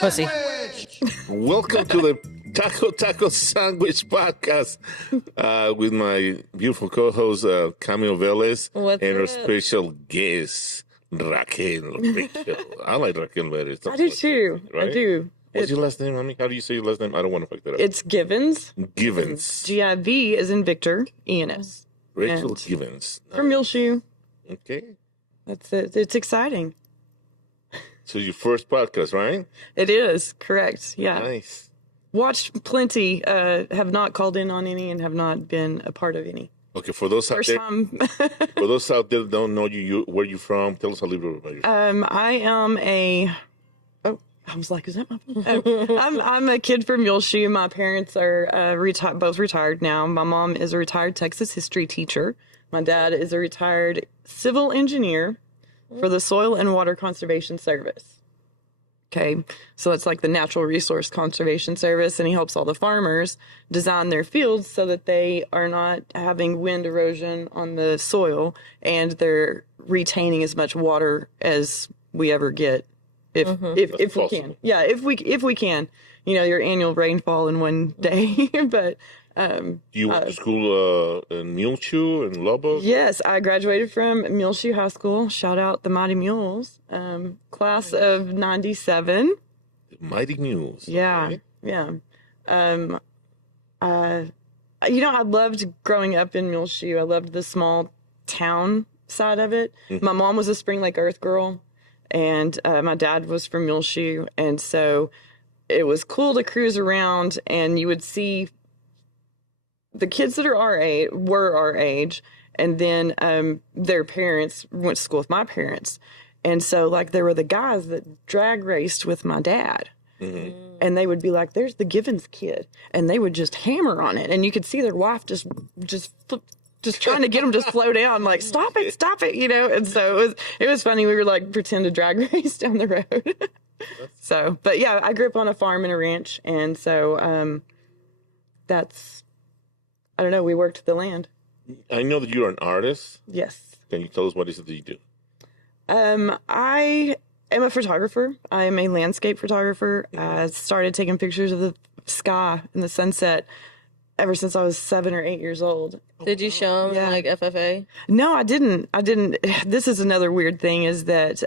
Pussy. Welcome to the Taco Sandwich Podcast with my beautiful co-host Camilo Velez and our special guest Raquel Rachel. I like Raquel better. I do too. Right? I do. What's your last name, honey? How do you say your last name? I don't want to fuck that up. It's Givens. Givens. G-I-V as in Victor, E-N-S. Rachel Givens. From Muleshoe. Okay. That's it. It's exciting. So your first podcast, right? It is, correct. Yeah. Nice. Watched plenty, have not called in on any and have not been a part of any. Okay, for those out there, for those out there that don't know you, where you from, tell us a little bit about yourself. I am I was like, is that my phone? I'm a kid from Muleshoe. My parents are both retired now. My mom is a retired Texas history teacher. My dad is a retired civil engineer for the Soil and Water Conservation Service. Okay, so it's like the Natural Resource Conservation Service, and he helps all the farmers design their fields so that they are not having wind erosion on the soil, and they're retaining as much water as we ever get, if we can. Yeah, if we can. You know, your annual rainfall in one day, but. You went to school in Muleshoe and Lubbock? Yes, I graduated from Muleshoe High School. Shout out the Mighty Mules. Class of 97. Mighty Mules. Yeah, okay. Yeah. I loved growing up in Muleshoe. I loved the small town side of it. Mm-hmm. My mom was a Spring Lake Earth girl, and my dad was from Muleshoe, and so it was cool to cruise around, and you would see the kids that are were our age, and then their parents went to school with my parents. And so, like, there were the guys that drag raced with my dad. Mm-hmm. And they would be like, there's the Givens kid. And they would just hammer on it. And you could see their wife just trying to get them to slow down, like, stop it, you know? And so it was funny. We were like, pretend to drag race down the road. So, but yeah, I grew up on a farm and a ranch. And so I don't know, we worked the land. I know that you're an artist. Yes. Can you tell us what is it that you do? I am a photographer. I am a landscape photographer. I started taking pictures of the sky and the sunset ever since I was 7 or 8 years old. Did you show them like FFA? No, I didn't. This is another weird thing is that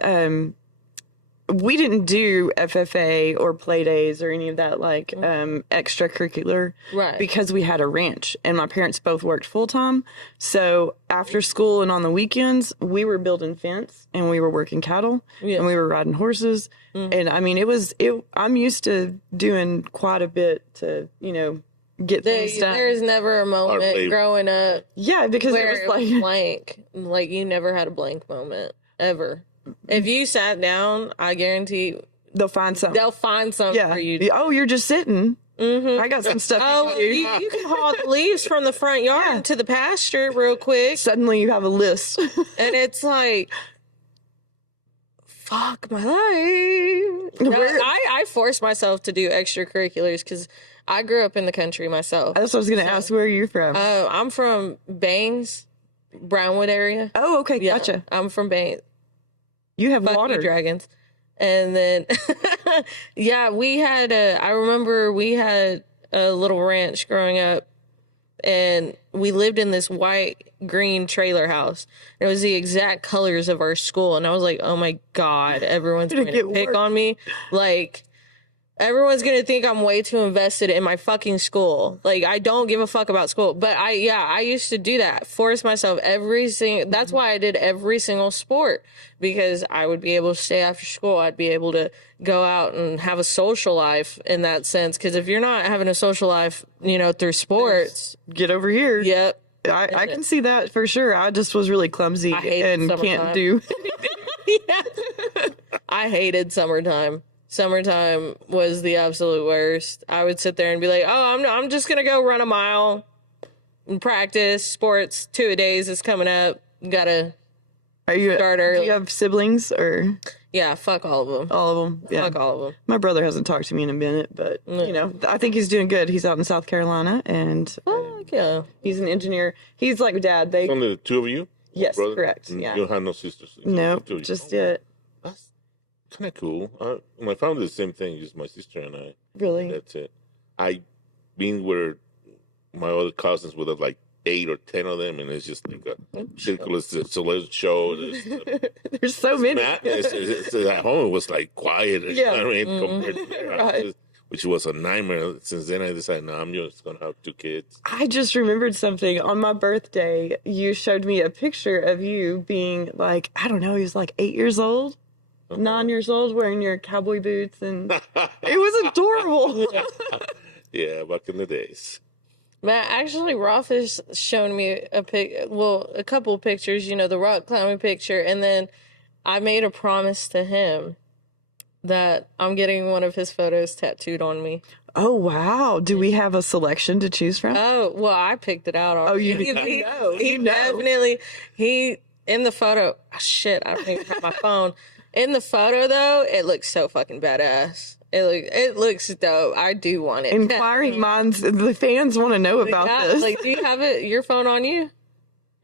we didn't do FFA or play days or any of that extracurricular, right? Because we had a ranch and my parents both worked full time. So after school and on the weekends, we were building fence and we were working cattle and we were riding horses. Mm-hmm. And I mean, I'm used to doing quite a bit to, get things done. There's never a moment growing up. Yeah, because it was like blank. Like you never had a blank moment ever. If you sat down, I guarantee they'll find something. For you. Oh, you're just sitting. Mm-hmm. I got some stuff. You can haul the leaves from the front yard to the pasture real quick. Suddenly you have a list. And it's like, fuck my life. I force myself to do extracurriculars because I grew up in the country myself. That's what I was going to ask. Where are you from? I'm from Baines, Brownwood area. Oh, okay. Yeah, gotcha. I'm from Baines. You have Fuck water. You, dragons. And then, I remember we had a little ranch growing up, and we lived in this white-green trailer house. It was the exact colors of our school, and I was like, oh my God, everyone's going to pick on me. like... Everyone's going to think I'm way too invested in my fucking school. Like, I don't give a fuck about school. But I used to do that. Force myself that's why I did every single sport. Because I would be able to stay after school. I'd be able to go out and have a social life in that sense. Because if you're not having a social life, through sports. Get over here. Yep. I can see that for sure. I just was really clumsy and can't do. I hated summertime. Summertime was the absolute worst. I would sit there and be like, oh, I'm just going to go run a mile and practice sports. 2-a-days is coming up. Gotta start early. Do you have siblings or? Yeah, fuck all of them. All of them? Yeah. Fuck all of them. My brother hasn't talked to me in a minute, but, I think he's doing good. He's out in South Carolina, and he's an engineer. He's like Dad. Only the two of you? Yes, brother? correct. Yeah. You don't have no sisters? No, just yet. kind of cool. My family did the same thing, just my sister and I. Really? That's it. I been where my other cousins would have like 8 or 10 of them, and it's just like a circular select show. There's so many. At home, it was like quiet. Yeah. I mean, compared to there, Right. which was a nightmare. Since then, I decided, no, I'm just going to have 2 kids. I just remembered something. On my birthday, you showed me a picture of you being like, I don't know, he was like 8 years old, 9 years old, wearing your cowboy boots, and it was adorable. Yeah, back in the days. Matt, actually, Rolf has shown me a couple pictures, you know, the rock climbing picture, and then I made a promise to him that I'm getting one of his photos tattooed on me. Oh, wow. Do we have a selection to choose from? Oh, well, I picked it out already. Oh, you know. He definitely, in the photo, shit, I don't even have my phone. In the photo, though, it looks so fucking badass. It looks dope. I do want it. Inquiring minds, the fans want to know about this. Like, do you have your phone on you?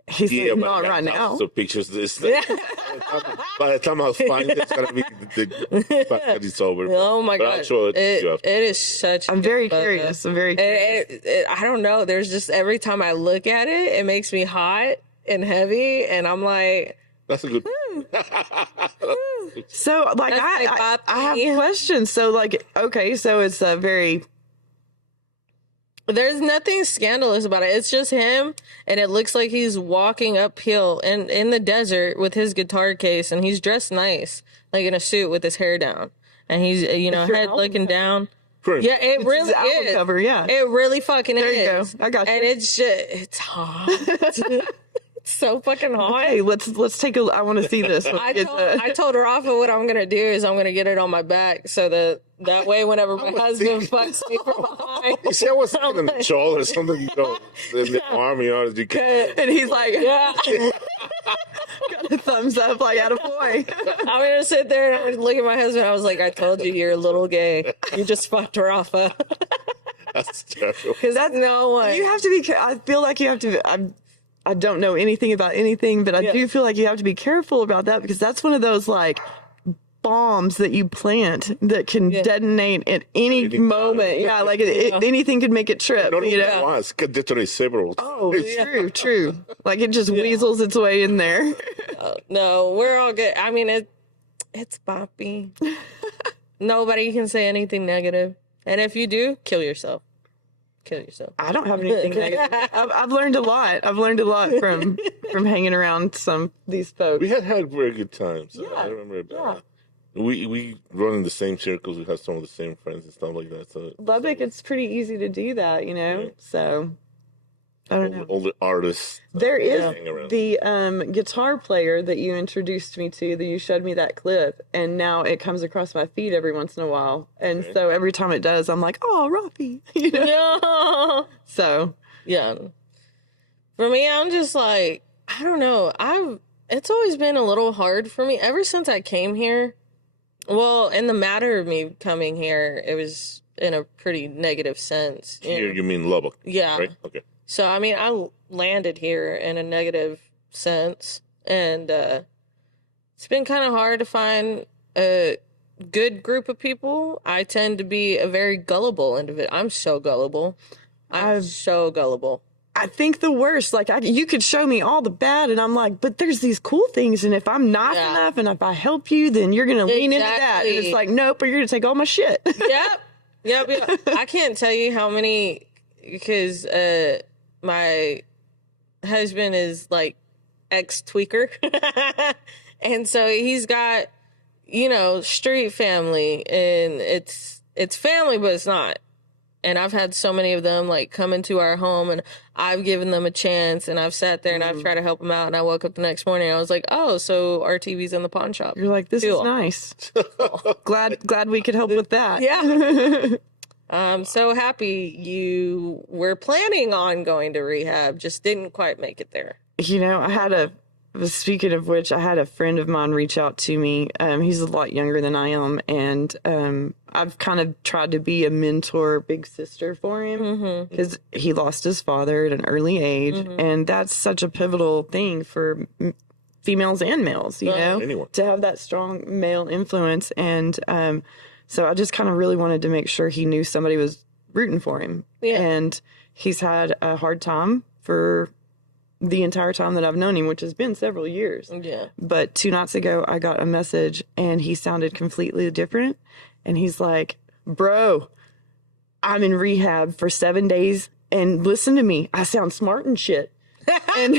He's like, not right now. So pictures this. By the time I find it, it's gonna be the fact it's over. Oh my god! It is such. I'm very curious. I'm very curious. I don't know. There's just every time I look at it, it makes me hot and heavy, and I'm like, that's a good. So, like, I have questions. So, like, okay, so it's a very. There's nothing scandalous about it. It's just him, and it looks like he's walking uphill and in the desert with his guitar case, and he's dressed nice, like in a suit with his hair down, and he's head looking down. Yeah, it really is. Cover, yeah, it really fucking is. There you go. I got you. And it's hot. It's so fucking hot. Hey, let's take a. I want to see this. I told Rafa what I'm gonna do is I'm gonna get it on my back so that way whenever my husband fucks me from behind. You see, I was thinking in the shoulder or something, you know, in the arm, you know, as you can. And he's like, yeah. Got a thumbs up, like, atta boy. I'm gonna sit there and look at my husband. I was like, I told you, you're a little gay. You just fucked Rafa. That's terrible. Because that's no one. You have to be. I feel like you have to. I don't know anything about anything, but I do feel like you have to be careful about that because that's one of those like bombs that you plant that can detonate at any moment. Yeah, like anything could make it trip. Not even once, could detonate several. Oh, true. Like it just weasels its way in there. No, we're all good. I mean, it's boppy. Nobody can say anything negative, and if you do, kill yourself. Kill yourself. I don't have anything negative. I've learned a lot. I've learned a lot from hanging around these folks. We had very good times. Yeah, I remember that. We run in the same circles. We have some of the same friends and stuff like that. So Lubbock, it's pretty easy to do that, you know. Yeah. So I don't know. All the artists. There is the guitar player that you introduced me to. That you showed me that clip, and now it comes across my feed every once in a while. And so every time it does, I'm like, "Oh, Rafi," you know. Yeah. So yeah. For me, I'm just like, I don't know. It's always been a little hard for me ever since I came here. Well, in the matter of me coming here, it was in a pretty negative sense. Here, you mean Lubbock? Yeah. Right. Okay. So, I mean, I landed here in a negative sense, and it's been kind of hard to find a good group of people. I tend to be a very gullible individual. I'm so gullible. I'm so gullible. I think the worst, like, you could show me all the bad, and I'm like, but there's these cool things, and if I'm nice enough, and if I help you, then you're going to lean into that. And it's like, nope, or you're going to take all my shit. Yep. I can't tell you how many, because my husband is like ex-tweaker. And so he's got, street family, and it's family, but it's not. And I've had so many of them like come into our home, and I've given them a chance, and I've sat there and I've tried to help them out. And I woke up the next morning and I was like, oh, so our TV's in the pawn shop. You're like, this is nice. Glad we could help with that. Yeah. I'm so happy you were planning on going to rehab, just didn't quite make it there. Speaking of which, I had a friend of mine reach out to me. He's a lot younger than I am, and I've kind of tried to be a mentor, big sister for him, because he lost his father at an early age, and that's such a pivotal thing for females and males, you know, anyone. to have that strong male influence. And so I just kind of really wanted to make sure he knew somebody was rooting for him. Yeah. And he's had a hard time for the entire time that I've known him, which has been several years. Yeah. But 2 nights ago, I got a message and he sounded completely different. And he's like, bro, I'm in rehab for 7 days and listen to me. I sound smart and shit. And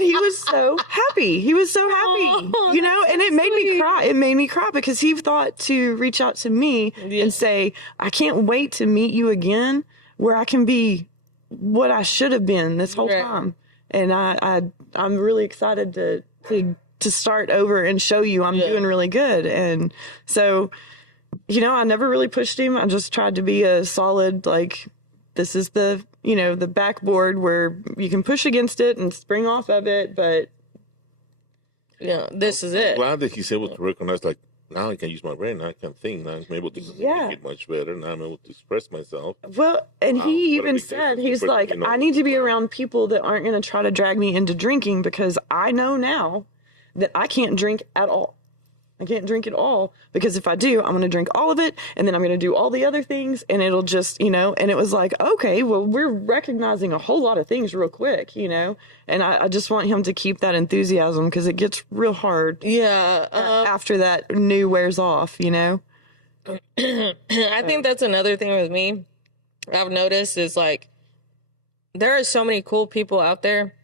he was so happy. He was so happy, you know, and it made me cry. It made me cry because he thought to reach out to me and say, I can't wait to meet you again where I can be what I should have been this whole time. And I'm really excited to start over and show you I'm doing really good. And so, you know, I never really pushed him. I just tried to be a solid, like, this is the, you know, the backboard where you can push against it and spring off of it, but yeah, this is it. Glad that he's able to recognize, like, now I can use my brain, now I can think, now I'm able to communicate much better, now I'm able to express myself. Well, and he even said, he's like, you know, I need to be around people that aren't going to try to drag me into drinking because I know now that I can't drink at all. I can't drink at all because if I do, I'm going to drink all of it and then I'm going to do all the other things and it'll just, you know, and it was like, okay, well, we're recognizing a whole lot of things real quick, you know, and I just want him to keep that enthusiasm because it gets real hard. Yeah. After that new wears off, you know. I think that's another thing with me. I've noticed is like, there are so many cool people out there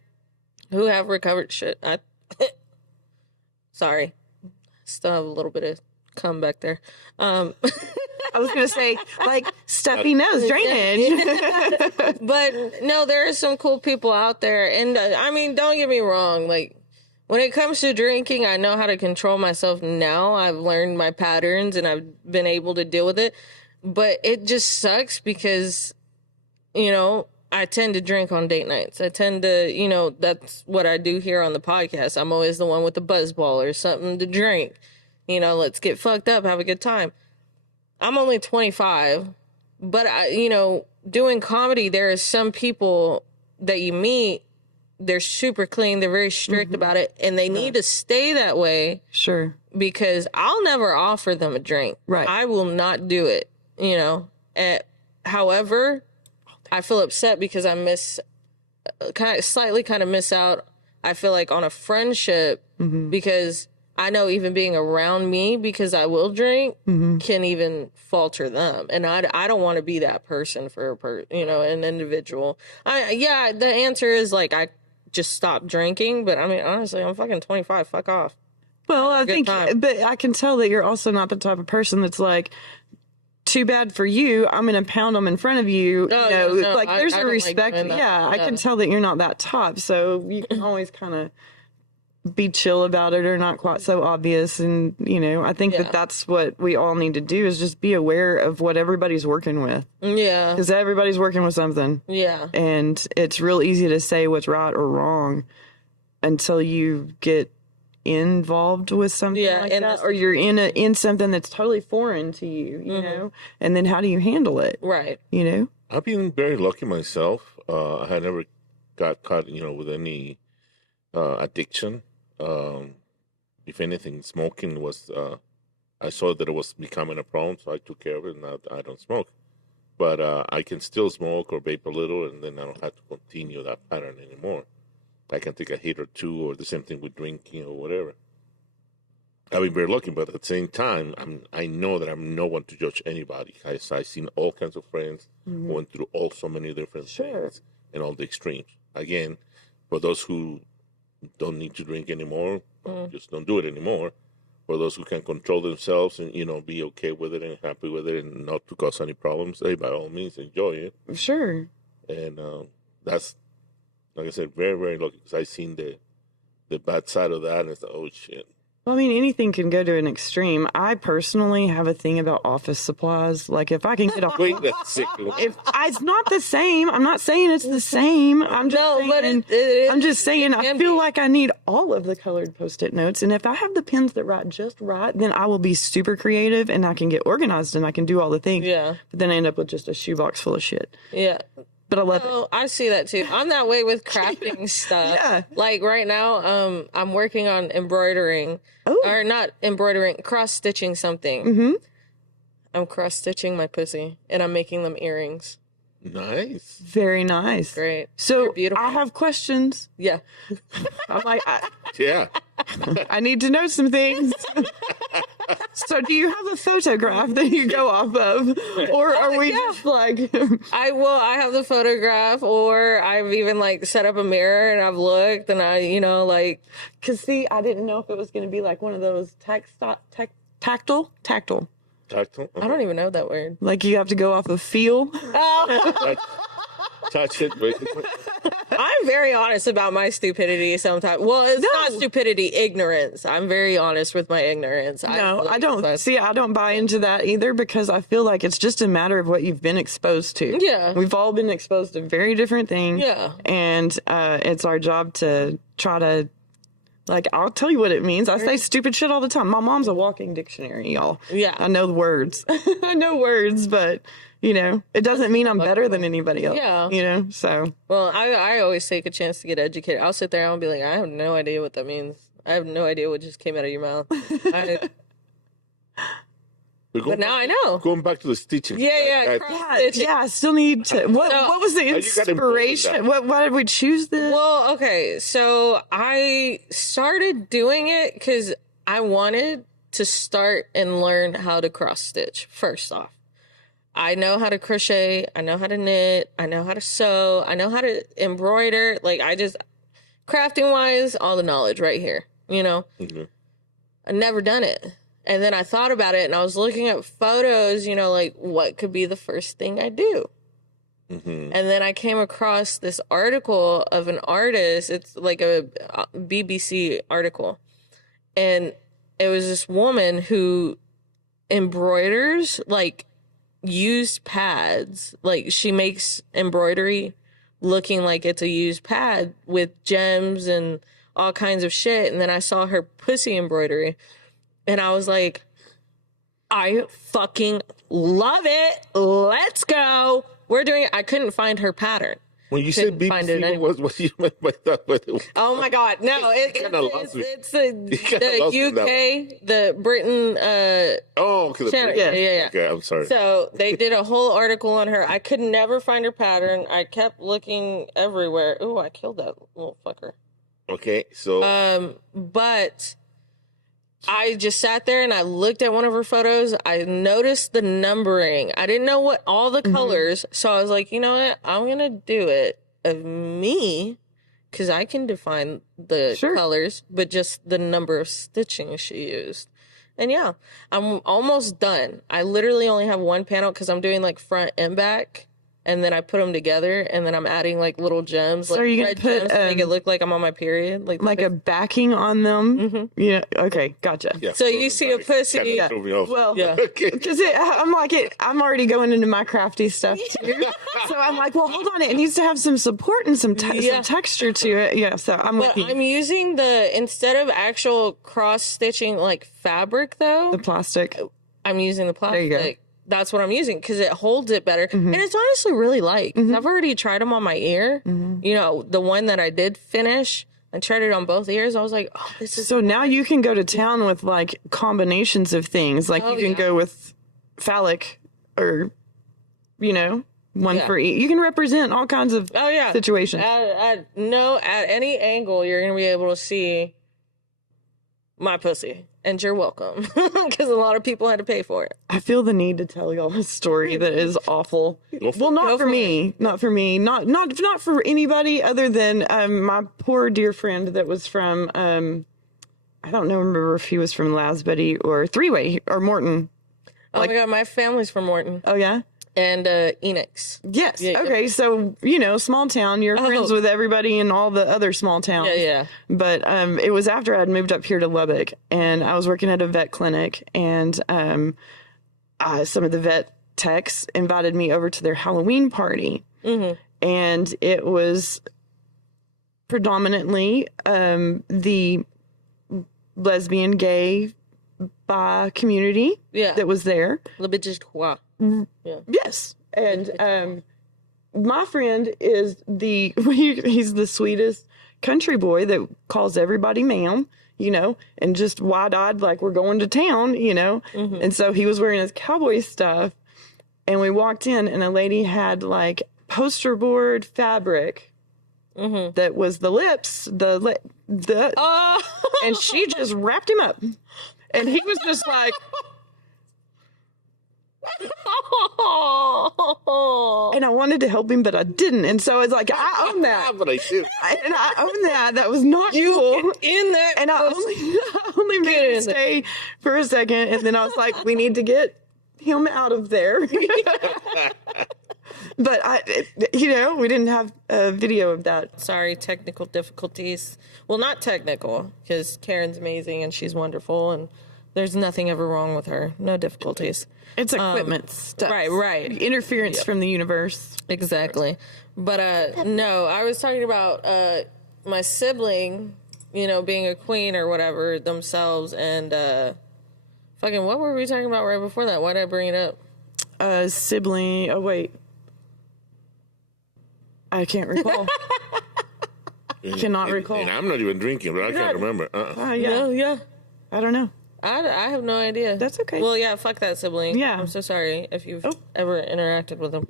who have recovered shit. Sorry. Still have a little bit of cum back there. I was going to say, like, stuffy nose drainage. But no, there are some cool people out there. And I mean, don't get me wrong. Like, when it comes to drinking, I know how to control myself now. I've learned my patterns and I've been able to deal with it. But it just sucks because, you know, I tend to drink on date nights. I tend to, you know, that's what I do here on the podcast. I'm always the one with the buzzball or something to drink. You know, let's get fucked up, have a good time. I'm only 25, but you know, doing comedy, there are some people that you meet, they're super clean, they're very strict about it, and they need to stay that way. Sure. Because I'll never offer them a drink. Right. I will not do it, you know. However, I feel upset because I slightly miss out, I feel like, on a friendship because I know even being around me, because I will drink, can even falter them. And I don't want to be that person for an individual. The answer is like, I just stopped drinking. But I mean, honestly, I'm fucking 25. Fuck off. Well, I think, but I can tell that you're also not the type of person that's like, too bad for you, I'm going to pound them in front of you. No, like there's a respect. Like I can tell that you're not that top. So you can always kind of be chill about it or not quite so obvious. And, you know, I think that that's what we all need to do is just be aware of what everybody's working with. Yeah. Because everybody's working with something. Yeah. And it's real easy to say what's right or wrong until you get involved with something like that, or you're in something that's totally foreign to you, you know, and then how do you handle it? Right. You know? I've been very lucky myself. I had never got caught, you know, with any addiction. If anything, smoking was, I saw that it was becoming a problem, so I took care of it, and now I don't smoke. But I can still smoke or vape a little, and then I don't have to continue that pattern anymore. I can take a hit or two, or the same thing with drinking or whatever. I've been very lucky, but at the same time, I know that I'm no one to judge anybody. I've seen all kinds of friends going through so many different things and all the extremes. Again, for those who don't need to drink anymore, just don't do it anymore. For those who can control themselves and, you know, be okay with it and happy with it and not to cause any problems, hey, by all means, enjoy it. Sure. And that's, like I said, very, very lucky because I've seen the bad side of that and it's like, oh, shit. Well, I mean, anything can go to an extreme. I personally have a thing about office supplies. Like, if I can get a it's not the same. I'm not saying it's the same. I'm just saying I feel like I need all of the colored Post-it notes. And if I have the pens that write just right, then I will be super creative and I can get organized and I can do all the things. Yeah. But then I end up with just a shoebox full of shit. Yeah. but I love it. Oh, I see that too. I'm that way with crafting stuff. Yeah. Like right now, I'm working on embroidering, or not embroidering, cross stitching something. Mm-hmm. I'm cross stitching my pussy, and I'm making them earrings. Nice. Very nice. Great. So They're beautiful. I have questions. Yeah. I'm like, Yeah. I need to know some things. So do you have a photograph that you go off of? Or are we just like... I have the photograph, or I've even like set up a mirror and I've looked and I, like. Because see, I didn't know if it was going to be like one of those tactile. Tactile? I don't even know that word. Like you have to go off of feel. Oh. Touch it, basically. I'm very honest about my stupidity sometimes. Well, it's not stupidity, ignorance. I'm very honest with my ignorance. No, I don't. See, I don't buy into that either because I feel like it's just a matter of what you've been exposed to. Yeah. We've all been exposed to very different things. Yeah. And it's our job to try to, like, I'll tell you what it means. I say stupid shit all the time. My mom's a walking dictionary, y'all. Yeah. I know the words. I know words, but... it doesn't mean I'm better than anybody else. Yeah. So. Well, I always take a chance to get educated. I'll sit there and I'll be like, I have no idea what that means. I have no idea what just came out of your mouth. But now I know. Going back to the stitching. Yeah. I still need to. What was the inspiration? Why did we choose this? Well, okay. So I started doing it because I wanted to start and learn how to cross stitch, first off. I know how to crochet. I know how to knit. I know how to sew. I know how to embroider. Like, crafting wise, all the knowledge right here, Mm-hmm. I've never done it. And then I thought about it and I was looking at photos, like what could be the first thing I do? Mm-hmm. And then I came across this article of an artist. It's like a BBC article. And it was this woman who embroiders, like, used pads. Like, she makes embroidery looking like it's a used pad with gems and all kinds of shit. And then I saw her pussy embroidery and I was like, I fucking love it. Let's go. We're doing it. I couldn't find her pattern. When you said BBC, what you meant by that? Oh my God. No, it's the UK, the Britain. Okay. Channel. Yeah. Okay, I'm sorry. So they did a whole article on her. I could never find her pattern. I kept looking everywhere. Ooh, I killed that little fucker. Okay, so. But I just sat there and I looked at one of her photos. I noticed the numbering. I didn't know what all the colors. So I was like, you know what? I'm going to do it of me because I can define the colors, but just the number of stitching she used. And yeah, I'm almost done. I literally only have one panel because I'm doing like front and back. And then I put them together, and then I'm adding like little gems, so like are you red gonna put, gems to make it look like I'm on my period, like a backing on them. Mm-hmm. Yeah. Okay. Gotcha. Yeah, so you see a pussy. Yeah. Well, yeah. Because I'm like it. I'm already going into my crafty stuff too. So I'm like, well, hold on. It needs to have some support and some texture to it. Yeah. So I'm with you. I'm using instead of actual cross stitching like fabric though, the plastic. I'm using the plastic. There you go. That's what I'm using because it holds it better. And it's honestly really light. I've already tried them on my ear. The one that I did finish, I tried it on both ears. I was like, oh, this is... So now you can go to town with like combinations of things. Like you can go with phallic or, one for each. You can represent all kinds of situations. At any angle, you're going to be able to see my pussy. And you're welcome, because a lot of people had to pay for it. I feel the need to tell y'all a story that is awful. Well, not for me. Not for me. Not for anybody other than my poor dear friend that was from, I don't know, remember if he was from Lasbetty or Three-Way or Morton. Oh my God, my family's from Morton. Oh, yeah? And Enix. Yes. Yeah, okay. So, small town. You're friends with everybody in all the other small towns. Yeah. But it was after I had moved up here to Lubbock, and I was working at a vet clinic, and some of the vet techs invited me over to their Halloween party. Mm-hmm. And it was predominantly the lesbian, gay, bi community that was there. Le Bijoux. Yeah. Yes. And my friend is he's the sweetest country boy that calls everybody ma'am, and just wide-eyed like we're going to town, And so he was wearing his cowboy stuff, and we walked in, and a lady had like poster board fabric that was the lips, and she just wrapped him up, and he was just like. And I wanted to help him, but I didn't. And so it's like, I own that. But I did. And I own that. That was not cool. In there. And I only made him stay for a second. And then I was like, we need to get him out of there. But we didn't have a video of that. Sorry, technical difficulties. Well, not technical, because Karen's amazing and she's wonderful and there's nothing ever wrong with her. No difficulties. It's equipment stuff. Right. Interference from the universe. Exactly. But no, I was talking about my sibling, being a queen or whatever themselves, and fucking what were we talking about right before that? Why did I bring it up? Sibling. Oh wait, I can't recall. Cannot recall. And I'm not even drinking, but I can't remember. Yeah. I don't know. I have no idea. That's okay. Well, yeah, fuck that sibling. Yeah. I'm so sorry if you've ever interacted with him.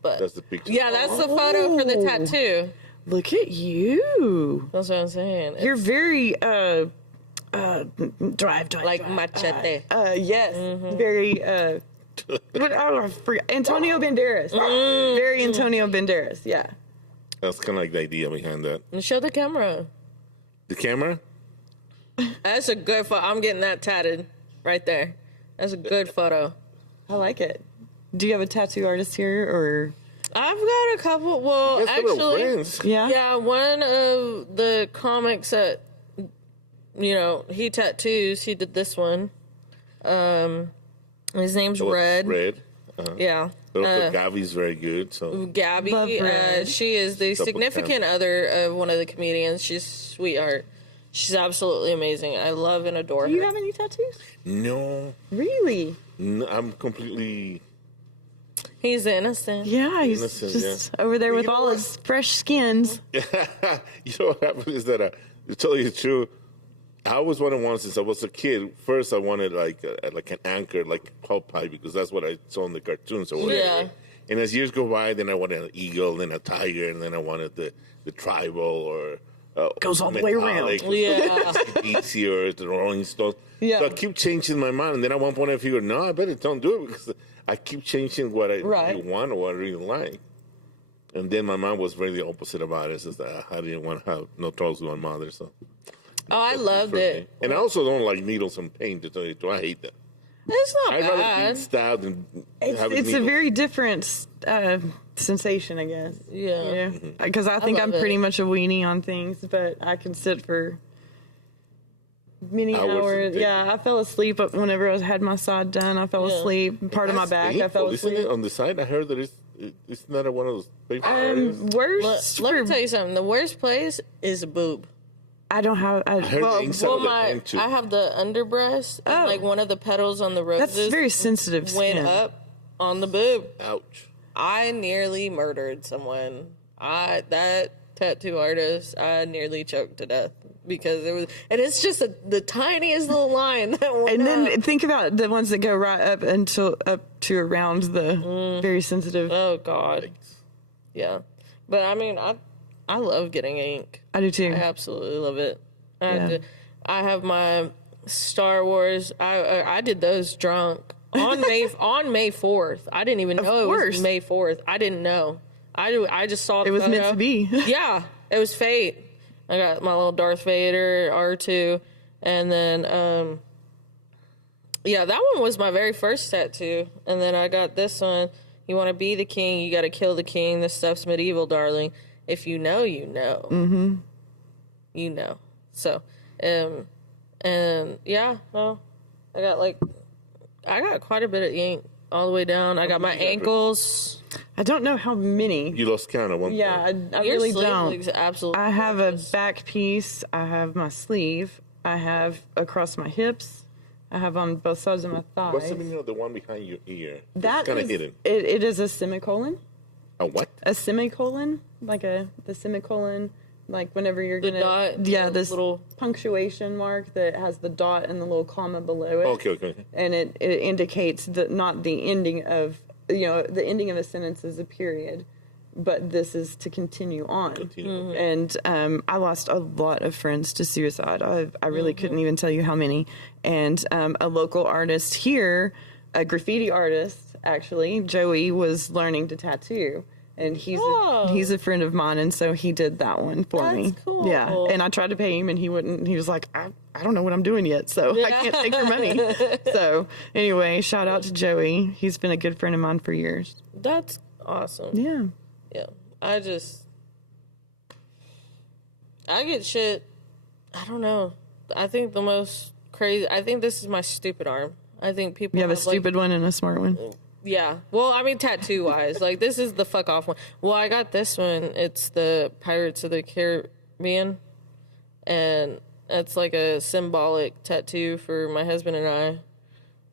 But that's the picture. Yeah, that's the photo for the tattoo. Look at you. That's what I'm saying. You're very drive like machete. Yes. Very I forgot. Antonio Banderas. Very Antonio Banderas. Yeah. That's kind of like the idea behind that. And show the camera. The camera? That's a good photo. I'm getting that tatted right there. That's a good photo. I like it. Do you have a tattoo artist here, or? I've got a couple. Well, actually, yeah. One of the comics that he tattoos. He did this one. His name's Red. Red. Yeah. But also Gabby's very good. So Gabby, she is the significant other of one of the comedians. She's a sweetheart. She's absolutely amazing. I love and adore her. Do you have any tattoos? No. Really? No, I'm completely... He's innocent. Yeah, he's just over there with all his fresh skins. You know what happened is that, to tell you the truth, I always wanted one since I was a kid. First, I wanted like an anchor, like Popeye, because that's what I saw in the cartoons or whatever. Yeah. And as years go by, then I wanted an eagle, then a tiger, and then I wanted the tribal or... goes all the way around. Yeah. DC or the Rolling Stones. Yeah. So I keep changing my mind, and then at one point I figured, no, I better don't do it because I keep changing what I really want or what I really like. And then my mom was very the opposite about it. Says that I didn't want to have no troubles with my mother. So. Oh, I loved it. And I also don't like needles and pain, to tell you the truth. I hate that. It's not I'd bad. rather be stabbed and have It's a very different sensation, I guess. Yeah. Because I think I'm pretty much a weenie on things, but I can sit for many hours. Yeah, I fell asleep whenever I had my side done. I fell asleep. Part of my back, I fell asleep. Isn't it on the side? I heard that it's not one of those paper areas. Worst. Let me tell you something. The worst place is a boob. I don't have. I have the underbreast. And like one of the petals on the roses. That's very sensitive skin. Went up on the boob. Ouch. I nearly murdered someone. That tattoo artist, I nearly choked to death because it was, and it's just the tiniest little line that went And then up. think about the ones that go right up to around the very sensitive. Oh God. Yeah. But I mean, I love getting ink. I do too. I absolutely love it. I have my Star Wars. I did those drunk on May 4th. I didn't even know it was May 4th. I didn't know. I just saw the it was photo. meant to be. Yeah, it was fate. I got my little Darth Vader R2, and then that one was my very first tattoo. And then I got this one. You want to be the king, you got to kill the king. This stuff's medieval, darling. If you know, you know. Mm-hmm. You know. So, and yeah, well, I got quite a bit of ink all the way down. I got my ankles. I don't know how many. You lost count at one point. Yeah, I really don't. Absolutely. I have a back piece. I have my sleeve. I have across my hips. I have on both sides of my thighs. What's the meaning of the one behind your ear? That it's kind of hidden. It is a semicolon. A what? A semicolon, like the semicolon, like whenever you're The gonna dot, this little punctuation mark that has the dot and the little comma below it. Okay. And it indicates that not the ending of the ending of a sentence is a period, but this is to continue on. And I lost a lot of friends to suicide. I really couldn't even tell you how many. And a local artist here, a graffiti artist, actually, Joey, was learning to tattoo. And he's a friend of mine, and so he did that one for me. Cool. Yeah, and I tried to pay him, and he wouldn't. He was like, I don't know what I'm doing yet, so I can't take your money. So anyway, shout out to Joey. He's been a good friend of mine for years. That's awesome. Yeah. Yeah. I get shit. I don't know. I think the most crazy. I think this is my stupid arm. I think people You have a stupid one and a smart one. Yeah. Well, I mean, tattoo-wise. Like, this is the fuck-off one. Well, I got this one. It's the Pirates of the Caribbean. And it's like a symbolic tattoo for my husband and I.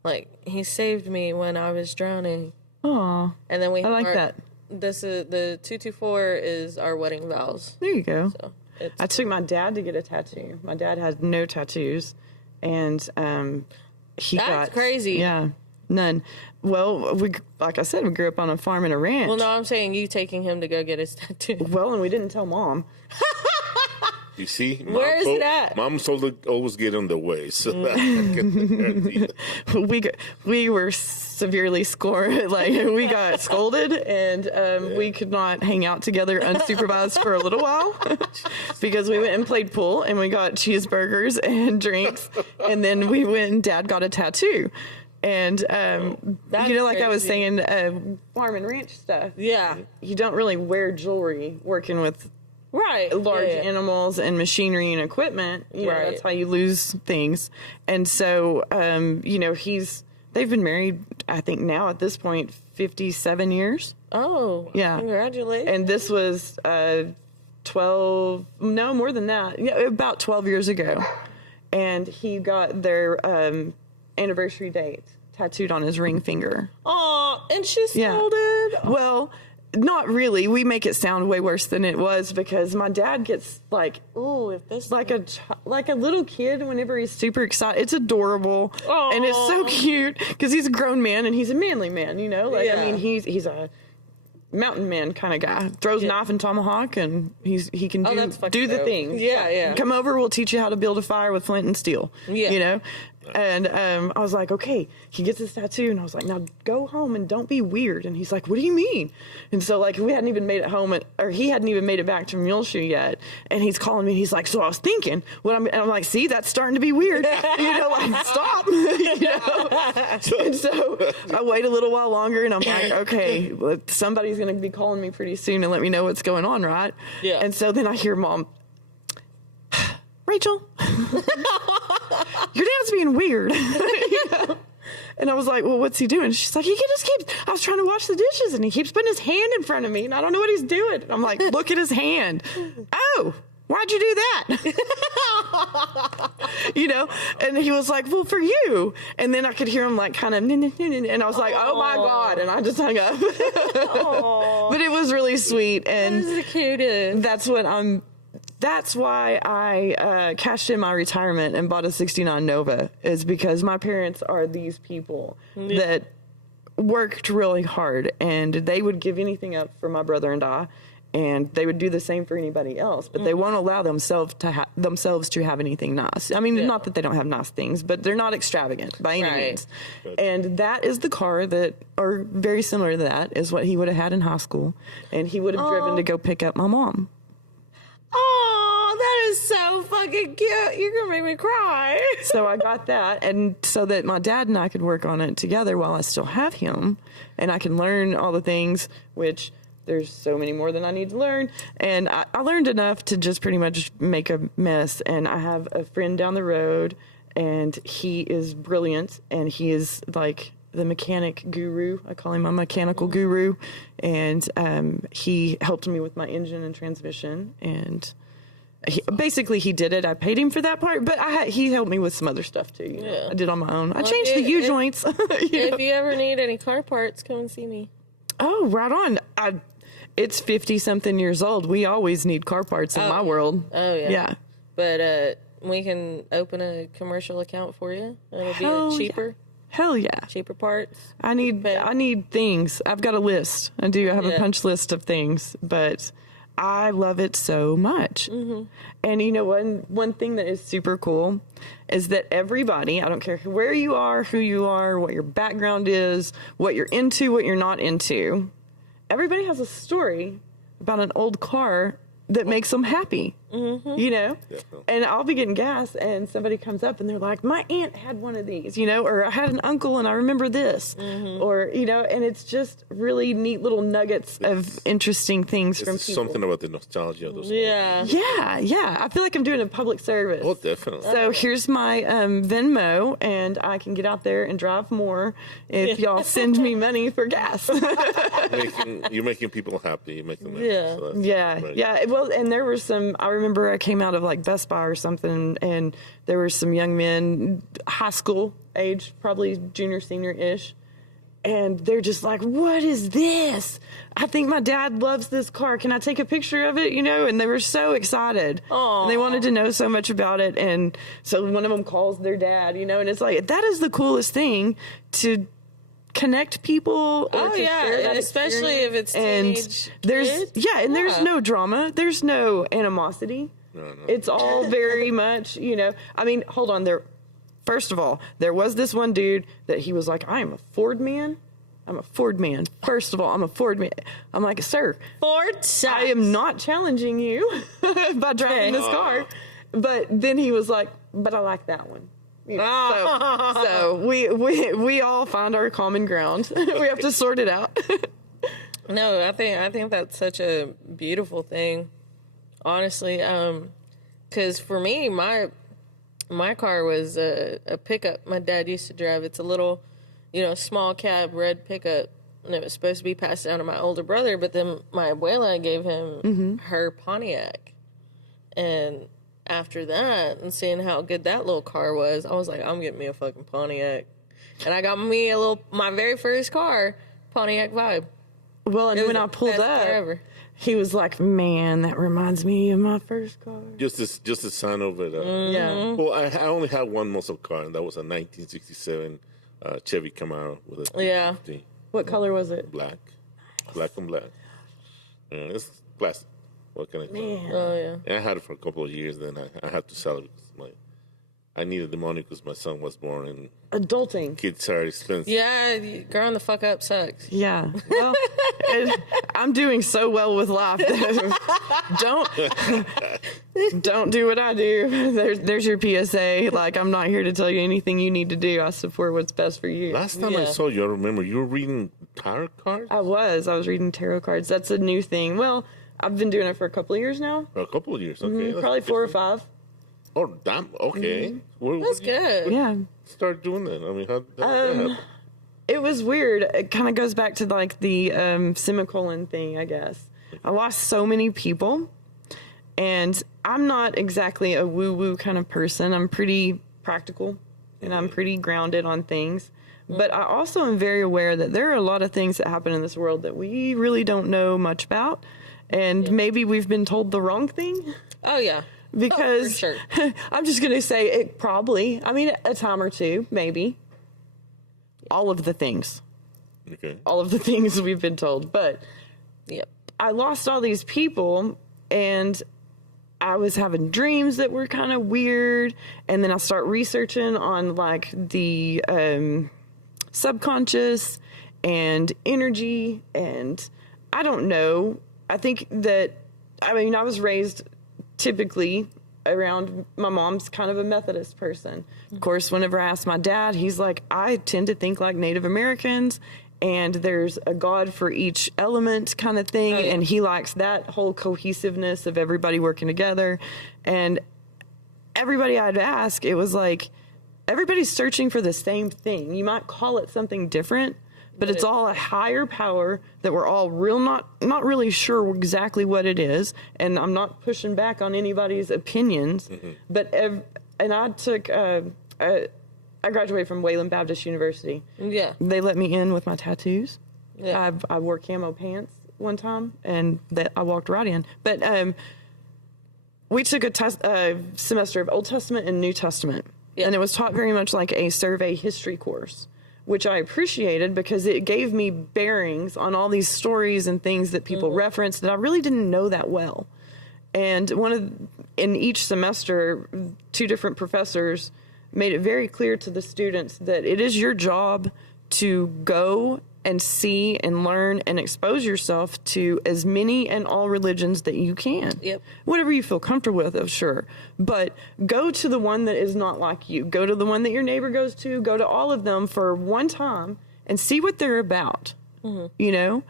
Like, he saved me when I was drowning. Aw. And then I like that. This is the 224 is our wedding vows. There you go. So I took my dad to get a tattoo. My dad had no tattoos. And he got... That's crazy. Yeah. None. Well, like I said, we grew up on a farm and a ranch. Well, no, I'm saying you taking him to go get his tattoo. Well, and we didn't tell Mom. You see? Where is it at? Mom always get in the way. So we were severely scored. Like, we got scolded, and we could not hang out together unsupervised for a little while because we went and played pool, and we got cheeseburgers and drinks, and then we went and Dad got a tattoo. And, like I was saying, farm and ranch stuff. Yeah. You don't really wear jewelry working with large animals and machinery and equipment. You know, that's how you lose things. And so, they've been married, I think now at this point, 57 years. Oh. Yeah. Congratulations. And this was 12, no, more than that. Yeah, about 12 years ago. And he got their anniversary date tattooed on his ring finger. Oh, and she scolded. Well, not really. We make it sound way worse than it was because my dad gets like, if this like a little kid whenever he's super excited. It's adorable. Aww. And it's so cute because he's a grown man and he's a manly man, you know? Like, I mean, he's a mountain man kind of guy. Throws knife and tomahawk, and he can do the things. Yeah. Come over, we'll teach you how to build a fire with flint and steel. Yeah. You know? And I was like, okay. He gets his tattoo, and I was like, now go home and don't be weird. And he's like, what do you mean? And so, like, we hadn't even made it home, or he hadn't even made it back to Muleshoe yet. And he's calling me, and he's like, so I was thinking, and I'm like, see, that's starting to be weird. You know, like, stop. You know? And so I wait a little while longer, and I'm like, okay, somebody's going to be calling me pretty soon and let me know what's going on, right? Yeah. And so then I hear Mom, Rachel, your dad's being weird. You know? And I was like, well, what's he doing? She's like, he just keeps, I was trying to wash the dishes and he keeps putting his hand in front of me and I don't know what he's doing. And I'm like, look at his hand. Oh, why'd you do that? You know? And he was like, well, for you. And then I could hear him like kind of, and I was like, oh my God. And I just hung up. But it was really sweet. And that is the cutest. That's why I cashed in my retirement and bought a 69 Nova, is because my parents are these people that worked really hard and they would give anything up for my brother and I, and they would do the same for anybody else, but they won't allow themselves to have anything nice. I mean, not that they don't have nice things, but they're not extravagant by any means. And that is the car that, or very similar to that, is what he would have had in high school, and he would have driven to go pick up my mom. Oh, that is so fucking cute. You're going to make me cry. So I got that, and so that my dad and I could work on it together while I still have him, and I can learn all the things, which there's so many more than I need to learn. And I learned enough to just pretty much make a mess. And I have a friend down the road, and he is brilliant, and he is like the mechanic guru. I call him a mechanical guru. And he helped me with my engine and transmission. And he did it. I paid him for that part, but he helped me with some other stuff too. You know? I did on my own. I changed the U-joints. If you ever need any car parts, come and see me. Oh, right on. it's 50 something years old. We always need car parts in my world. Oh, yeah. Yeah. But we can open a commercial account for you. It'll Hell be cheaper. Hell yeah. Cheaper parts. I need things. I've got a list. I do. I have a punch list of things, but I love it so much. Mm-hmm. And you know, one thing that is super cool is that everybody, I don't care where you are, who you are, what your background is, what you're into, what you're not into, everybody has a story about an old car that makes them happy, you know? And I'll be getting gas and somebody comes up and they're like, my aunt had one of these, you know, or I had an uncle and I remember this, or, you know, and it's just really neat little nuggets of interesting things from people. Something about the nostalgia of those. Yeah. Yeah. I feel like I'm doing a public service. Oh, definitely. So here's my Venmo, and I can get out there and drive more if y'all send me money for gas. You're making people happy. You're making them Yeah. so Yeah. Well, and there were some, I remember I came out of like Best Buy or something, and there were some young men, high school age, probably junior, senior-ish, and they're just like, what is this? I think my dad loves this car. Can I take a picture of it? You know, and they were so excited. Aww. And they wanted to know so much about it. And so one of them calls their dad, you know, and it's like, that is the coolest thing, to connect people. Or to share that especially if it's teenage there's kids. There's no drama. There's no animosity. No. It's all very much, you know. I mean, hold on there. First of all, there was this one dude that he was like, I am a Ford man. I'm a Ford man. First of all, I'm a Ford man. I'm like, sir, Ford sucks. I am not challenging you by driving this car. But then he was like, but I like that one. You know, so we all find our common ground. We have to sort it out. No, I think that's such a beautiful thing, honestly. Because for me, my car was a pickup my dad used to drive. It's a little, you know, small cab red pickup, and it was supposed to be passed down to my older brother. But then my abuela gave him her Pontiac, and after that, and seeing how good that little car was, I was like, I'm getting me a fucking Pontiac. And I got me my very first car, Pontiac Vibe. Well, and when I pulled up, he was like, man, that reminds me of my first car. Just the sound of it. Yeah. Well, I only had one muscle car, and that was a 1967 Chevy Camaro with a 350. What color was it? Black and black. Yeah, it's plastic. What can I tell you? Oh, yeah. And I had it for a couple of years. Then I had to sell it because I needed the money because my son was born, and Adulting. kids are expensive. Yeah, growing the fuck up sucks. Yeah. Well, I'm doing so well with life. Don't do what I do. There's your PSA. Like, I'm not here to tell you anything you need to do. I support what's best for you. Last time I saw you, I remember you were reading tarot cards? I was reading tarot cards. That's a new thing. Well, I've been doing it for a couple of years now. For a couple of years, okay. Probably 4 or 5. Oh, damn. Okay. That's good. Yeah. Start doing that. I mean, how did that happen? It was weird. It kind of goes back to like the semicolon thing, I guess. I lost so many people, and I'm not exactly a woo-woo kind of person. I'm pretty practical, and I'm pretty grounded on things. But I also am very aware that there are a lot of things that happen in this world that we really don't know much about, and maybe we've been told the wrong thing. Oh, yeah. Because for sure. I'm just going to say it probably. I mean, a time or two, maybe. All of the things. Okay. All of the things we've been told. But Yep. I lost all these people, and I was having dreams that were kind of weird. And then I start researching on like the subconscious and energy. And I don't know. I think that, I mean, I was raised typically around, my mom's kind of a Methodist person. Of course, whenever I ask my dad, he's like, I tend to think like Native Americans, and there's a God for each element kind of thing. And he likes that whole cohesiveness of everybody working together. And everybody I'd ask, it was like, everybody's searching for the same thing. You might call it something different, but it's all a higher power that we're all not really sure exactly what it is. And I'm not pushing back on anybody's opinions, but and I took I graduated from Wayland Baptist University. Yeah. They let me in with my tattoos. Yeah. I wore camo pants one time, and that I walked right in. But we took a semester of Old Testament and New Testament, and it was taught very much like a survey history course, which I appreciated because it gave me bearings on all these stories and things that people referenced that I really didn't know that well. And in each semester, 2 different professors made it very clear to the students that it is your job to go and see and learn and expose yourself to as many and all religions that you can. Yep. Whatever you feel comfortable with, sure. But go to the one that is not like you. Go to the one that your neighbor goes to. Go to all of them for one time and see what they're about. You know?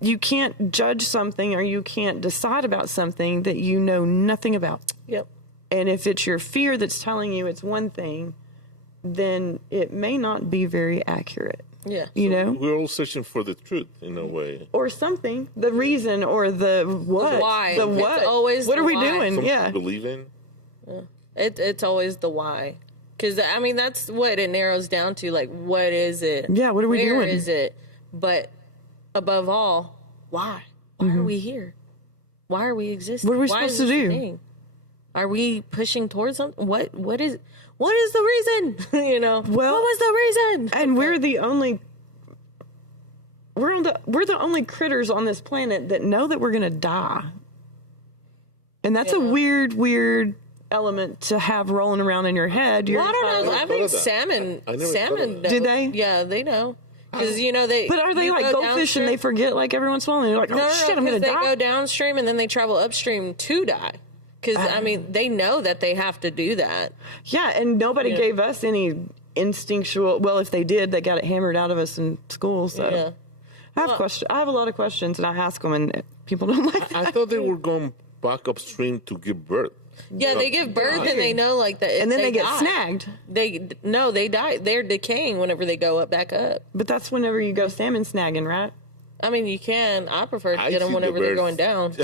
You can't judge something or you can't decide about something that you know nothing about. Yep. And if it's your fear that's telling you it's one thing, then it may not be very accurate. Yeah. You know? We're all searching for the truth in a way. Or something. The reason or the what. The why. The what. It's always what the are we why. doing? Something Yeah. to believe in. It's always the why. Because, I mean, that's what it narrows down to. Like, what is it? Yeah, what are we doing? Where is it? But above all, why? Why are we here? Why are we existing? What are we Why supposed is to this a do? thing? Are we pushing towards something? What is the reason? You know? Well, what was the reason? And we're the only critters on this planet that know that we're going to die. And that's a weird element to have rolling around in your head. Well, I don't know. I thought think of that. salmon. I never thought of Salmon. that. Know. Do they? Yeah, they know. Because they. But are they you like go goldfish and they downstream- forget like every once in a while and they're like, oh No, shit, I'm going to they die? go downstream and then they travel upstream to die. Because I mean, they know that they have to do that. Yeah, and nobody gave us any instinctual. Well, if they did, they got it hammered out of us in school. So Yeah. I have a lot of questions, and I ask them, and people don't like that. I thought they were going back upstream to give birth. Yeah, they give birth and they know like that. And then they get die. snagged. They die. They're decaying whenever they go back up. But that's whenever you go salmon snagging, right? I mean, you can. I prefer to I get them see the whenever they're birds. going down.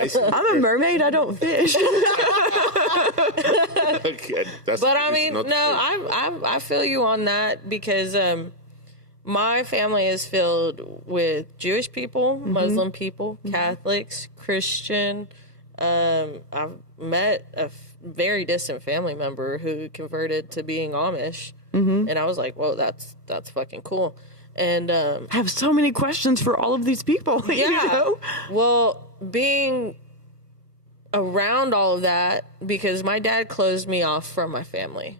I see. I'm a mermaid. I don't fish. Okay, that's But I mean, not no, true. I feel you on that because my family is filled with Jewish people, Muslim people, Catholics, Christian. I've met a very distant family member who converted to being Amish, and I was like, "Whoa, that's fucking cool." And I have so many questions for all of these people. yeah, You know? well, being around all of that because my dad closed me off from my family.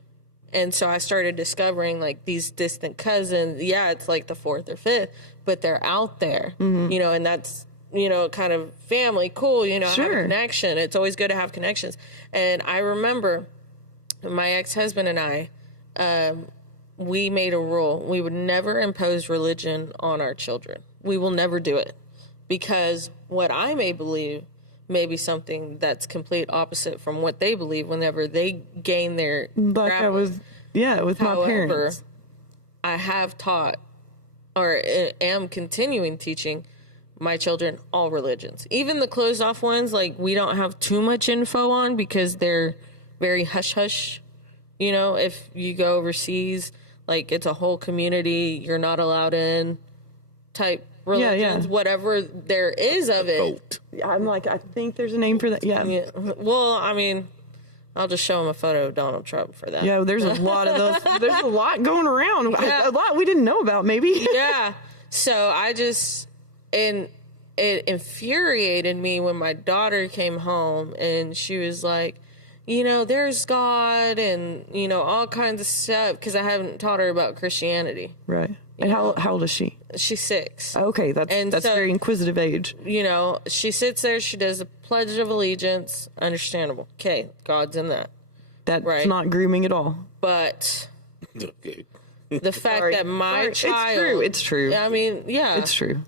And so I started discovering like these distant cousins. Yeah, it's like the 4th or 5th, but they're out there, you know, and that's, you know, kind of family, cool, you know, have a Sure. connection. It's always good to have connections. And I remember my ex-husband and I, we made a rule. We would never impose religion on our children. We will never do it because what I may believe may be something that's complete opposite from what they believe whenever they gain their Like I was, with my However, parents. I have taught or am continuing teaching my children all religions, even the closed off ones. Like we don't have too much info on because they're very hush hush. You know, if you go overseas, like it's a whole community you're not allowed in type religions, whatever there is of it. Cult. I'm like, I think there's a name for that. Yeah. Yeah. Well, I mean, I'll just show them a photo of Donald Trump for that. Yeah, there's a lot of those. There's a lot going around. Yeah. A lot we didn't know about, maybe. Yeah. So I just, and it infuriated me when my daughter came home and she was like, you know, there's God and, you know, all kinds of stuff because I haven't taught her about Christianity. Right. And how old is she? She's 6. Okay, that's so- very inquisitive age. You know, she sits there, she does a Pledge of Allegiance. Understandable. Okay, God's in that. That's Right. not grooming at all. But Okay. the fact that my child... It's true. It's true. I mean, yeah. It's true.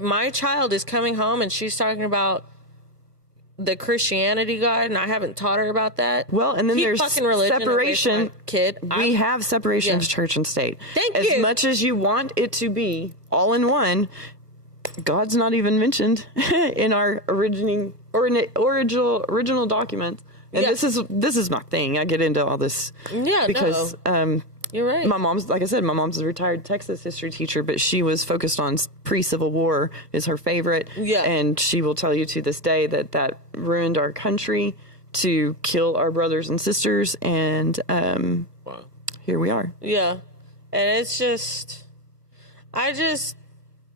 My child is coming home and she's talking about the Christianity God, and I haven't taught her about that. Well, and then Keep there's fucking religion away from separation. my kid. We have separation Yeah. of church and state. Thank as you. much as you want it to be all in one, God's not even mentioned in our original documents. And Yeah. this is my thing. I get into all this Yeah, because You're right. My mom's, like I said, my mom's a retired Texas history teacher, but she was focused on pre-Civil War is her favorite. Yeah. And she will tell you to this day that ruined our country to kill our brothers and sisters. And Wow. here we are. Yeah. And it's just,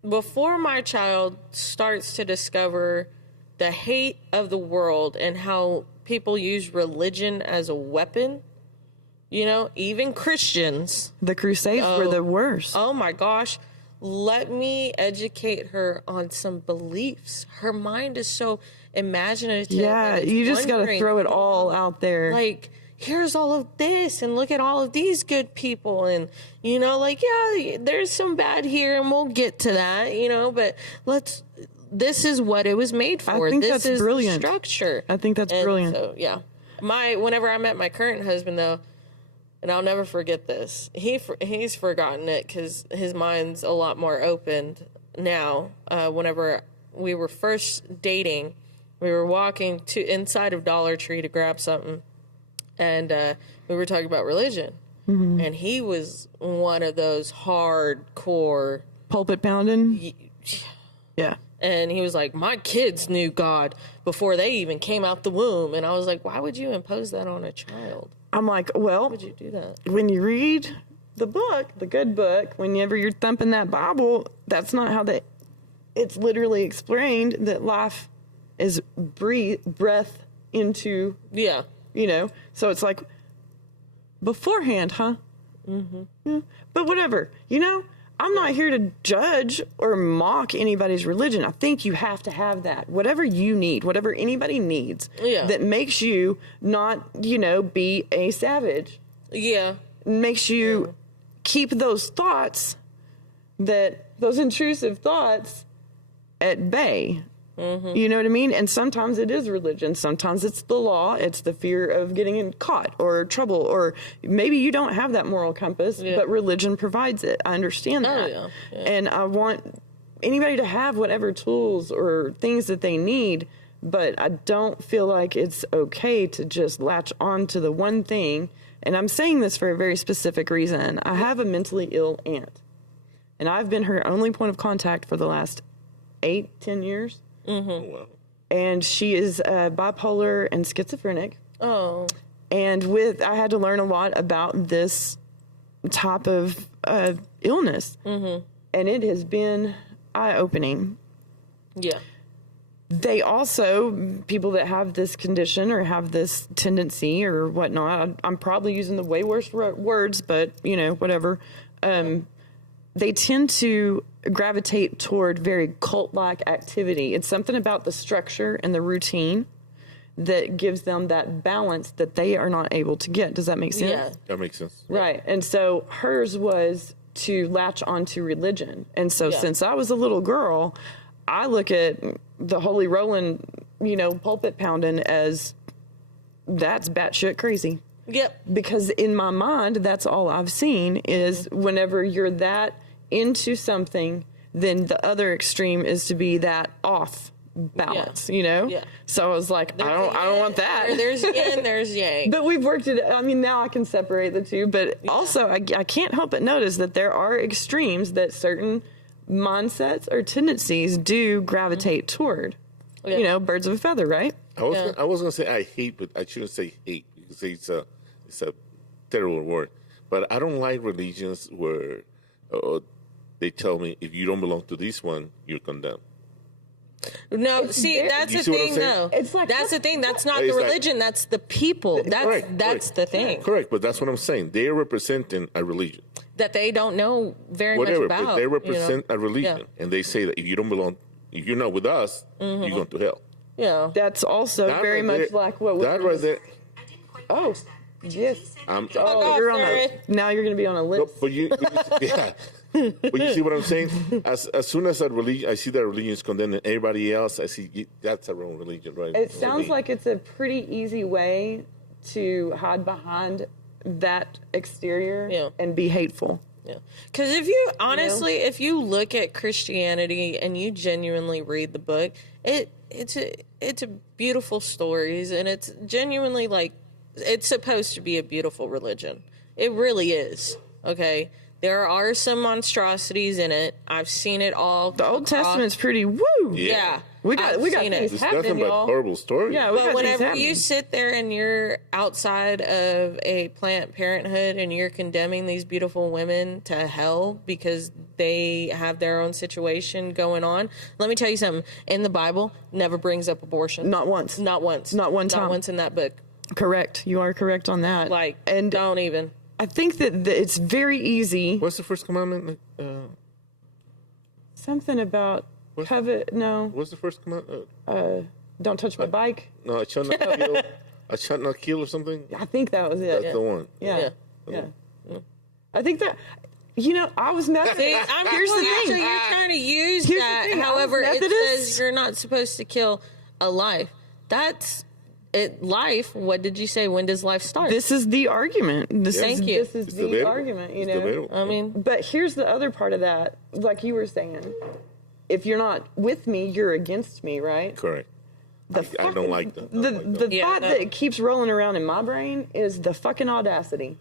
before my child starts to discover the hate of the world and how people use religion as a weapon, you know, even Christians. The Crusades were the worst. Oh my gosh. Let me educate her on some beliefs. Her mind is so imaginative. Yeah, and it's you just got to wondering, throw it all out there. like, here's all of this and look at all of these good people, and you know, like, yeah, there's some bad here and we'll get to that, you know, but this is what it was made for. I think This that's is brilliant. the structure. I think that's And brilliant. so, yeah. Whenever I met my current husband, though, and I'll never forget this, he's forgotten it because his mind's a lot more open now. Whenever we were first dating, we were walking inside of Dollar Tree to grab something, and we were talking about religion. Mm-hmm. And he was one of those hardcore. Pulpit pounding. Yeah. And he was like, my kids knew God before they even came out the womb. And I was like, why would you impose that on a child? I'm like, well, Why would you do that? when you read the book, the good book, whenever you're thumping that Bible, that's not how it's literally explained that life is breath into, Yeah. you know, so it's like beforehand, huh? Mm-hmm. Yeah. But whatever, you know, I'm not here to judge or mock anybody's religion. I think you have to have that. Whatever you need, whatever anybody needs Yeah. that makes you not, you know, be a savage, Yeah. makes you keep those thoughts, those intrusive thoughts at bay. Mm-hmm. You know what I mean? And sometimes it is religion. Sometimes it's the law. It's the fear of getting caught or trouble. Or maybe you don't have that moral compass, but religion provides it. I understand that. Yeah. Yeah. And I want anybody to have whatever tools or things that they need, but I don't feel like it's okay to just latch on to the one thing. And I'm saying this for a very specific reason. I have a mentally ill aunt, and I've been her only point of contact for the last 8-10 years. Mm-hmm. Wow. And she is bipolar and schizophrenic. Oh. And I had to learn a lot about this type of illness. Mm-hmm. And it has been eye-opening. Yeah. They also, people that have this condition or have this tendency or whatnot, I'm probably using the way worse words, but, you know, whatever. They tend to gravitate toward very cult-like activity. It's something about the structure and the routine that gives them that balance that they are not able to get. Does that make sense? Yeah. That makes sense. Right. And so hers was to latch onto religion. And so since I was a little girl, I look at the Holy Rollin', you know, pulpit pounding as that's batshit crazy. Yep. Because in my mind, that's all I've seen is whenever you're that into something, then the other extreme is to be that off balance, you know? Yeah. So I was like, I don't want that. There's yin, there's yang. But we've worked it. I mean, now I can separate the two. But also, I can't help but notice that there are extremes that certain mindsets or tendencies do gravitate toward. Yeah. You know, birds of a feather, right? I was gonna say I hate, but I shouldn't say hate because it's a terrible word. But I don't like religions where they tell me if you don't belong to this one, you're condemned. No, see, that's You the see what I'm thing, saying? though. It's like- that's the thing. That's not It's the like- religion. That's the people. Correct, That's the thing Correct, but that's what I'm saying. They are representing a religion. that they don't know very Whatever, much about. but they represent a religion, Yeah. and they say that if you don't belong, if you're not with us, you're going to hell. Yeah. That's also That very right much there- like what we that right there. Oh, yes. I'm, Oh, you're on sorry. now you're going to be on a No, list. but you yeah. But you see what I'm saying? As soon as that religion, I see that religion is condemning everybody else. I see that's a wrong religion, right? It For sounds me. like it's a pretty easy way to hide behind that exterior Yeah. and be hateful. Yeah. Because if you honestly, if you look at Christianity and you genuinely read the book, it's a beautiful stories, and it's genuinely like it's supposed to be a beautiful religion. It really is. Okay. There are some monstrosities in it. I've seen it all. The Old Testament's pretty woo. Yeah. We got seen things It's happening, nothing but y'all. horrible stories. Yeah, we But got things whenever happening. you sit there and you're outside of a Planned Parenthood and you're condemning these beautiful women to hell because they have their own situation going on, let me tell you something. In the Bible, never brings up abortion. Not once. Not once. Not one time. Not once in that book. Correct. You are correct on that. Like, and don't even. I think that it's very easy. What's the first commandment? Something about covet. No, What's the first commandment? don't touch my bike. No, I shall not kill. I shall not kill or something. I think that was it. That's the one. Yeah. I think that. I was Methodist. See, I'm Here's the actually, thing. you're trying to use Here's the that. thing, I was However, it Methodist. says you're not supposed to kill a life. That's it. Life. What did you say? When does life start? This is the argument. Thank you. This is It's the debatable. argument. It's debatable. I mean, But here's the other part of that. Like you were saying, if you're not with me, you're against me, right? Correct. I don't like that. The Yeah, thought no. that keeps rolling around in my brain is the fucking audacity.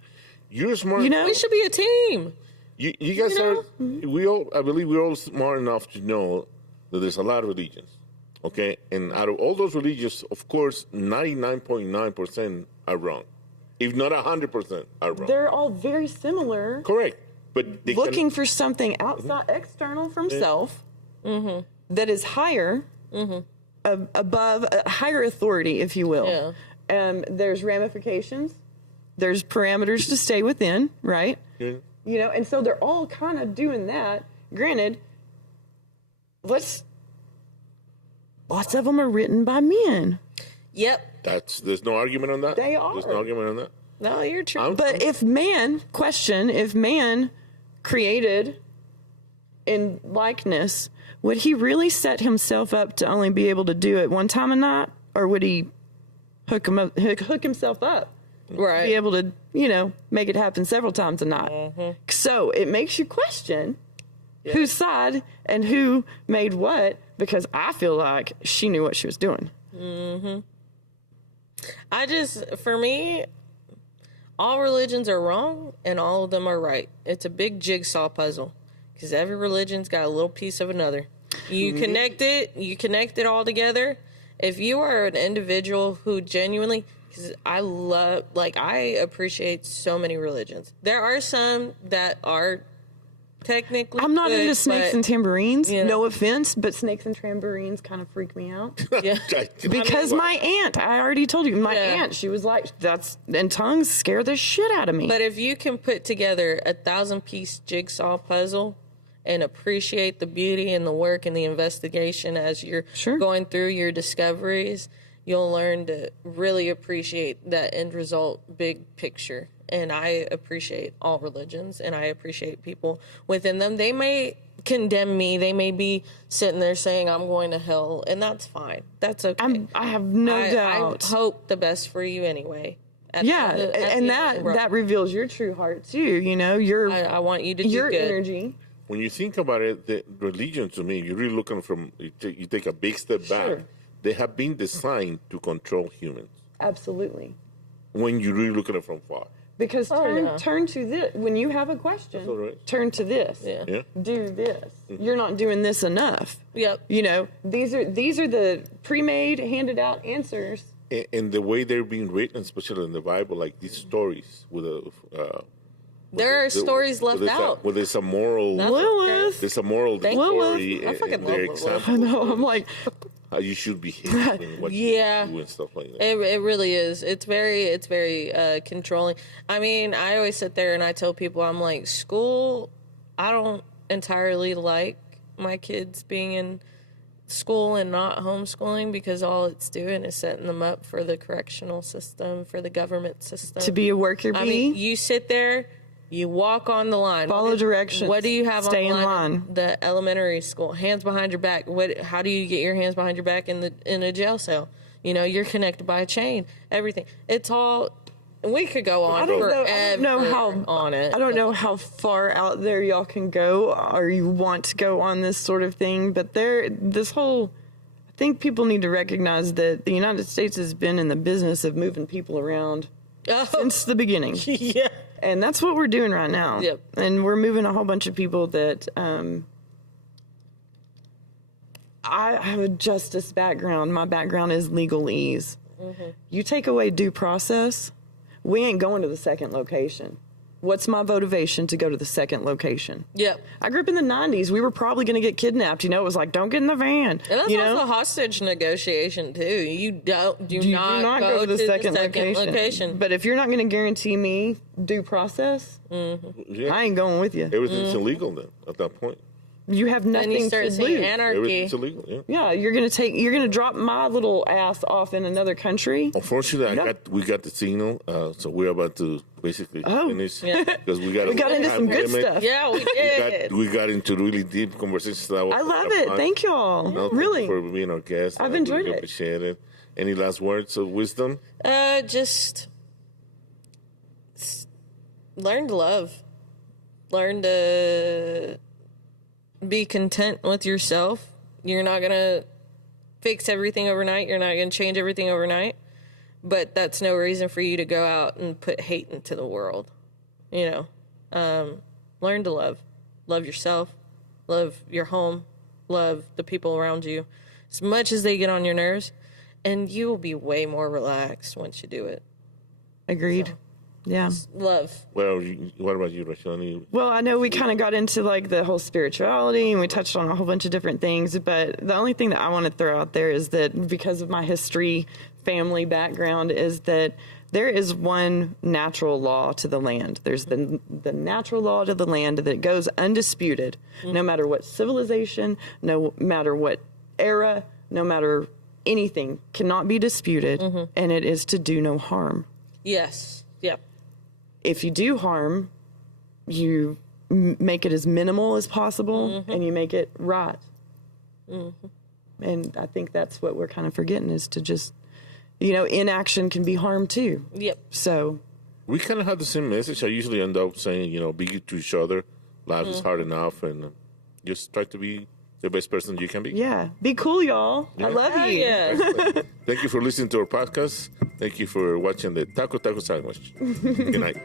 You're smart. You know? we should be a team. You guys are. I believe we're all smart enough to know that there's a lot of religions. Okay, and out of all those religions, of course, 99.9% are wrong, if not 100% are wrong. They're all very similar. Correct, but they Looking for something outside, external from self, that is higher, above, higher authority, if you will. Yeah. There's ramifications. There's parameters to stay within, right? Can, And so they're all kind of doing that. Granted, lots of them are written by men. Yep. there's no argument on that. They are. There's no argument on that. No, you're true. But if man created in likeness, would he really set himself up to only be able to do it one time a night? Or would he hook himself up? Right. Be able to, make it happen several times a night. So it makes you question whose side and who made what, because I feel like she knew what she was doing. For me, all religions are wrong and all of them are right. It's a big jigsaw puzzle because every religion's got a little piece of another. You connect it all together. If you are an individual who genuinely, because I appreciate so many religions. There are some that are technically I'm not good, into snakes but- and tambourines. you know. No offense, but snakes and tambourines kind of freak me out. Yeah. Because my aunt, I already told you, my aunt, she was like, and tongues scare the shit out of me. But if you can put together a 1,000-piece jigsaw puzzle and appreciate the beauty and the work and the investigation as you're going through your discoveries, you'll learn to really appreciate that end result, big picture. And I appreciate all religions, and I appreciate people within them. They may condemn me. They may be sitting there saying I'm going to hell, and that's fine. That's okay. I have no doubt. I hope the best for you anyway. And that reveals your true heart too. Your I want you to do your good. energy. When you think about it, the religion to me, you're really looking from, you take a big step back. They have been designed to control humans. Absolutely. When you really look at it from far. Because turn to this. When you have a question, all right. turn to this. Yeah. Do this. You're not doing this enough. Yep. These are the pre-made, handed out answers. And the way they're being written, especially in the Bible, like these stories with There are stories left out. Where there's a moral, Lilith. there's a moral Thank you. story I fucking and love their Lilith. example. I know. I'm like, How you should behave and what Yeah. you do and stuff like that. It really is. It's very controlling. I mean, I always sit there and I tell people, I'm like, school, I don't entirely like my kids being in school and not homeschooling because all it's doing is setting them up for the correctional system, for the government system. to be a worker bee. I mean, you sit there, you walk on the line. Follow directions. What do you have Stay on in the line. The elementary school, hands behind your back. How do you get your hands behind your back in a jail cell? You're connected by a chain. Everything. It's all. We could go on forever I don't know how far out there y'all can go or you want to go on this sort of thing, but I think people need to recognize that the United States has been in the business of moving people around since the beginning. Yeah. And that's what we're doing right now. Yep. And we're moving a whole bunch of people that I have a justice background. My background is legalese. You take away due process, we ain't going to the second location. What's my motivation to go to the second location? Yep. I grew up in the 90s. We were probably going to get kidnapped. You know, it was like, don't get in the van. And that's you also know? hostage negotiation, too. You do not go to the second location. But if you're not going to guarantee me due process, Yeah. I ain't going with you. Everything's illegal then at that point. You have Then nothing you to start seeing lose. anarchy. Everything's illegal, yeah. Yeah, you're gonna drop my little ass off in another country. Unfortunately, we got the signal, so we're about to basically finish because we got into some good stuff. Yeah, we did. We got into really deep conversations. I love it. Thank y'all. No, Really. for being our guest. I've I enjoyed really it. Appreciate it. Any last words of wisdom? Just learn to love. Learn to be content with yourself. You're not going to fix everything overnight. You're not going to change everything overnight. But that's no reason for you to go out and put hate into the world. You know, learn to love. Love yourself. Love your home. Love the people around you. As much as they get on your nerves. And you will be way more relaxed once you do it. Agreed. Yeah. Love. Well, what about you, Rashani? Well, I know we kind of got into like the whole spirituality and we touched on a whole bunch of different things, but the only thing that I want to throw out there is that because of my history, family background, is that there is one natural law to the land. There's the natural law to the land that goes undisputed, no matter what civilization, no matter what era, no matter anything, cannot be disputed, and it is to do no harm. Yes. Yep. If you do harm, you make it as minimal as possible and you make it right. And I think that's what we're kind of forgetting is to just, you know, inaction can be harm too. Yep. So We kind of have the same message. I usually end up saying, you know, be good to each other. Life is hard enough, and just try to be the best person you can be. yeah, be cool, y'all. I love you. Yeah. Thank you for listening to our podcast. Thank you for watching the Taco Sandwich. Good night.